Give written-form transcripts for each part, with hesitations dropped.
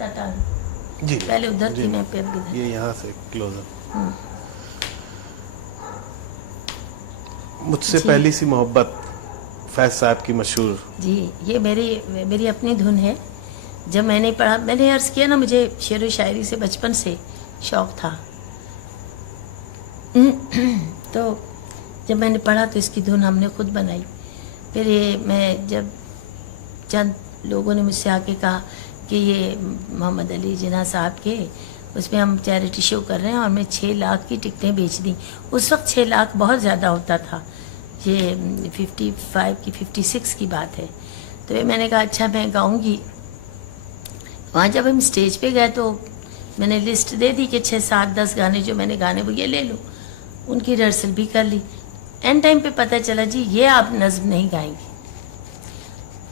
टाटा जी पहले उधर जी, थी मैं, फिर इधर। ये यहाँ से क्लोजर। मुझसे जी। पहली सी मोहब्बत, फैज साहब की मशहूर। जी, ये मेरी अपनी धुन है। जब मैंने पढ़ा, मैंने अर्ज़ किया ना, मुझे शेर व शायरी से बचपन से शौक़ था। तो जब मैंने पढ़ा तो इसकी धुन हमने खुद बनाई। फिर ये मैं जब चंद लोगों ने मुझसे आके कहा कि ये मोहम्मद अली जिन्ना साहब के उसमें हम चैरिटी शो कर रहे हैं, और मैं 6 लाख की टिकटें बेच दी। उस वक्त 6 लाख बहुत ज़्यादा होता था, ये 55 की 56 की बात है। तो ये मैंने कहा अच्छा मैं गाऊंगी। वहाँ जब हम स्टेज पे गए तो मैंने लिस्ट दे दी कि 6, 7, 10 गाने जो मैंने गाने वो ये ले लो। उनकी रिहर्सल भी कर ली। एंड टाइम पे पता चला जी ये आप नज़्म नहीं गाएंगी।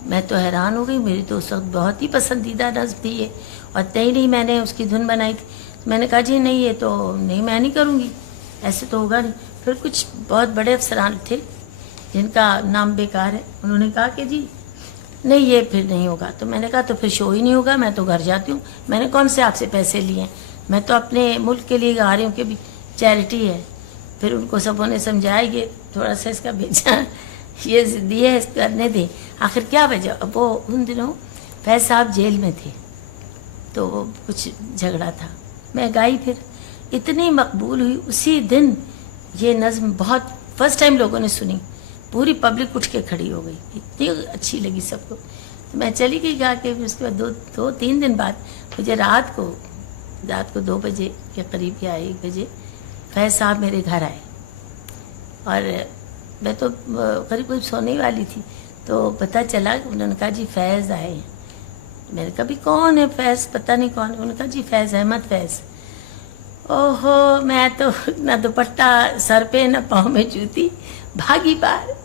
मैं तो हैरान हो गई, मेरी तो उस वक्त बहुत ही पसंदीदा नज़्म थी ये, और तय नहीं मैंने उसकी धुन बनाई थी। मैंने कहा जी नहीं, ये तो नहीं, मैं नहीं करूँगी, ऐसे तो होगा नहीं। फिर कुछ बहुत बड़े अफसरान थे जिनका नाम बेकार है, उन्होंने कहा कि जी नहीं ये फिर नहीं होगा। तो मैंने कहा तो फिर शो ही नहीं होगा, मैं तो घर जाती हूँ। मैंने कौन से आपसे पैसे लिए हैं, मैं तो अपने मुल्क के लिए गा रही हूँ कि भी चैरिटी है। फिर उनको सबों ने समझाया कि थोड़ा सा इसका भेजा, ये ज़िद्दी है, इसको करने दें। आखिर क्या वजह, वो उन दिनों फैज साहब जेल में थे तो वो कुछ झगड़ा था। मैं गाई, फिर इतनी मकबूल हुई उसी दिन ये नज़्म, बहुत फर्स्ट टाइम लोगों ने सुनी, पूरी पब्लिक उठ के खड़ी हो गई, इतनी अच्छी लगी सबको। तो मैं चली गई गा के। उसके बाद 2-3 दिन बाद मुझे रात को 2 बजे के करीब या 1 बजे फैज साहब मेरे घर आए, और मैं तो करीब सोने वाली थी। तो पता चला, उन्होंने कहा जी फैज़ आए हैं। मैंने कहा भी कौन है फैज़, पता नहीं कौन। उन्होंने कहा जी फैज़, अहमद फैज़। ओहो, मैं तो ना दुपट्टा सर पे ना पाँव में जूती, भागी बाहर।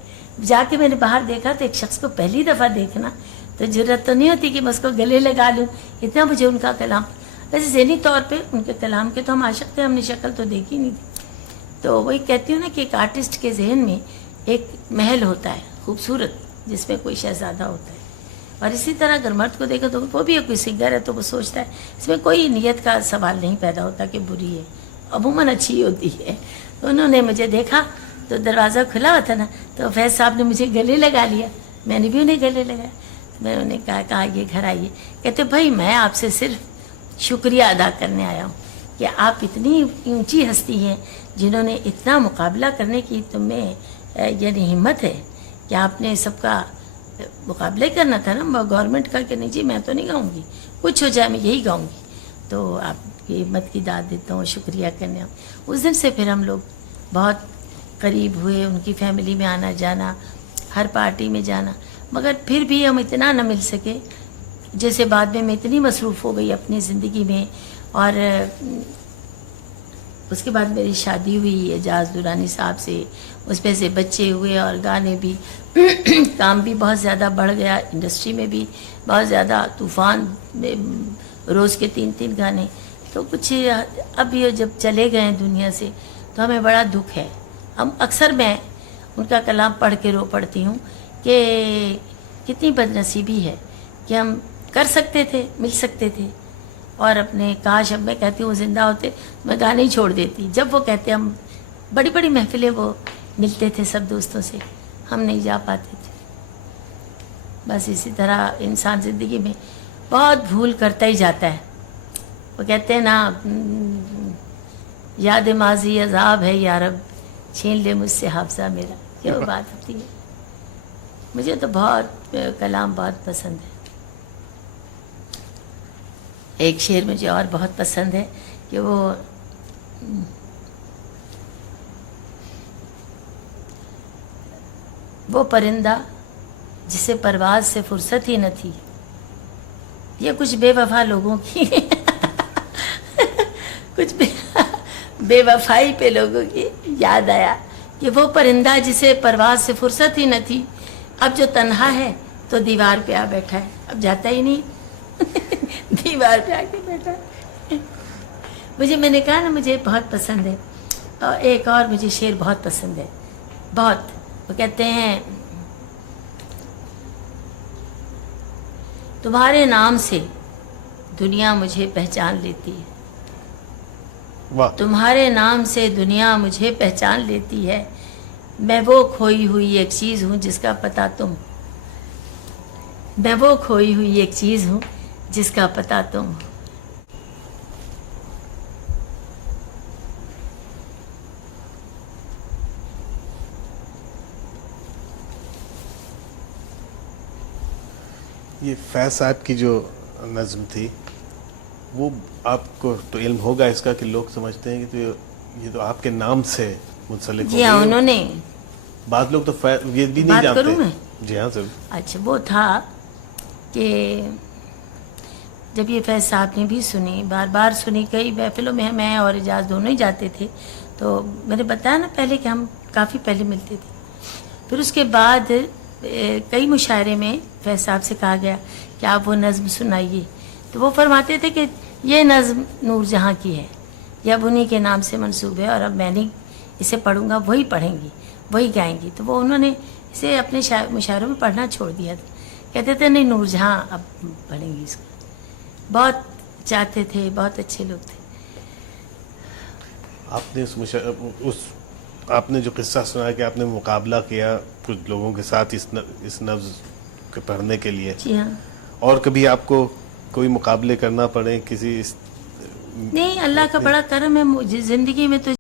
जाके मैंने बाहर देखा तो एक शख्स को पहली दफ़ा देखना तो जरूरत तो नहीं होती कि मैं उसको गले लगा लूँ, इतना मुझे उनका कलाम, वैसे ज़हनी तौर पे उनके कलाम के तो हम आशिक़ थे, हमने शक्ल तो देखी नहीं थी। तो वही कहती हूँ ना कि एक आर्टिस्ट के जहन में एक महल होता है खूबसूरत, जिसमें कोई शहजादा होता है। और इसी तरह अगर मर्द को देखो तो वो भी कोई सिंगर है तो वो सोचता है, इसमें कोई नीयत का सवाल नहीं पैदा होता कि बुरी है, अमूमन अच्छी होती है। तो उन्होंने मुझे देखा तो दरवाज़ा खुला हुआ था ना, तो फैज़ साहब ने मुझे गले लगा लिया, मैंने भी उन्हें गले लगाया। मैं उन्हें कहा ये घर आइए। कहते भाई मैं आपसे सिर्फ शुक्रिया अदा करने आया हूँ कि आप इतनी ऊंची हस्ती हैं जिन्होंने इतना मुकाबला करने की तुम्हें यानी हिम्मत है कि आपने सबका मुकाबले करना था ना गवर्नमेंट का, कि नहीं जी मैं तो नहीं गाऊंगी, कुछ हो जाए मैं यही गाऊंगी। तो आपकी हिम्मत की दाद देता हूँ, शुक्रिया करने आऊँ। उस दिन से फिर हम लोग बहुत करीब हुए, उनकी फैमिली में आना जाना, हर पार्टी में जाना, मगर फिर भी हम इतना न मिल सके। जैसे बाद में मैं इतनी मसरूफ़ हो गई अपनी ज़िंदगी में, और उसके बाद मेरी शादी हुई एजाज दुरानी साहब से, उसमें से बच्चे हुए और गाने भी काम भी बहुत ज़्यादा बढ़ गया, इंडस्ट्री में भी बहुत ज़्यादा तूफ़ान में रोज़ के 3-3 गाने। तो कुछ अब ये जब चले गए हैं दुनिया से तो हमें बड़ा दुख है। हम अक्सर मैं उनका कलाम पढ़ के रो पड़ती हूँ कि कितनी बदनसीबी है कि हम कर सकते थे, मिल सकते थे, और अपने काश, अब मैं कहती हूँ ज़िंदा होते मैं गाने ही छोड़ देती। जब वो कहते हम बड़ी बड़ी महफिलें वो मिलते थे सब दोस्तों से, हम नहीं जा पाते थे। बस इसी तरह इंसान ज़िंदगी में बहुत भूल करता ही जाता है। वो कहते हैं ना, याद माजी अजाब है या रब, छीन ले मुझसे हाफ़ज़ा मेरा, क्या वो बात होती है। मुझे तो बहुत कलाम बहुत पसंद है। एक शेर मुझे और बहुत पसंद है कि वो परिंदा जिसे परवाज़ से फुर्सत ही न थी, ये कुछ बेवफा लोगों की कुछ बेवफाई पे लोगों की याद आया कि वो परिंदा जिसे परवाज़ से फुर्सत ही न थी, अब जो तन्हा है तो दीवार पे आ बैठा है, अब जाता ही नहीं दीवार पे आके बैठा है। मुझे, मैंने कहा ना मुझे बहुत पसंद है। और एक और मुझे शेर बहुत पसंद है, बहुत। वो कहते हैं, तुम्हारे नाम से دنیا مجھے پہچان لیتی ہے. واہ. تمہارے نام سے دنیا مجھے پہچان لیتی ہے. میں وہ کھوئی ہوئی ایک چیز ہوں جس کا پتہ تم. میں وہ کھوئی ہوئی ایک چیز ہوں جس کا پتہ تم. یہ فیض صاحب کی جو نظم تھی وہ آپ کو تو علم ہوگا اس کا کہ لوگ سمجھتے ہیں کہ یہ تو آپ کے نام سے منسلک ہو جی ہاں, گئی. انہوں نے بعض لوگ تو یہ بھی نہیں بات جانتے. کروں میں؟ جی ہاں سر. اچھا, وہ تھا کہ جب یہ فیض صاحب نے بھی سنی, بار بار سنی, کئی محفلوں میں میں اور اعجاز دونوں ہی جاتے تھے, تو میں نے بتایا نا پہلے کہ ہم کافی پہلے ملتے تھے. پھر اس کے بعد کئی مشاعرے میں فیض صاحب سے کہا گیا کہ آپ وہ نظم سنائیے, تو وہ فرماتے تھے کہ یہ نظم نور جہاں کی ہے, یہ اب انہی کے نام سے منسوب ہے, اور اب میں نہیں اسے پڑھوں گا, وہی پڑھیں گی, وہی گائیں گی. تو وہ انہوں نے اسے اپنے مشاعروں میں پڑھنا چھوڑ دیا تھا. کہتے تھے نہیں, نور جہاں اب پڑھیں گی اس کو. بہت چاہتے تھے, بہت اچھے لوگ تھے. آپ نے آپ نے جو قصہ سنا کہ آپ نے مقابلہ کیا کچھ لوگوں کے ساتھ اس نظم کے پڑھنے کے لیے, جی ہاں. اور کبھی آپ کو کوئی مقابلے کرنا پڑے کسی نہیں, اللہ کا بڑا کرم ہے زندگی میں. تو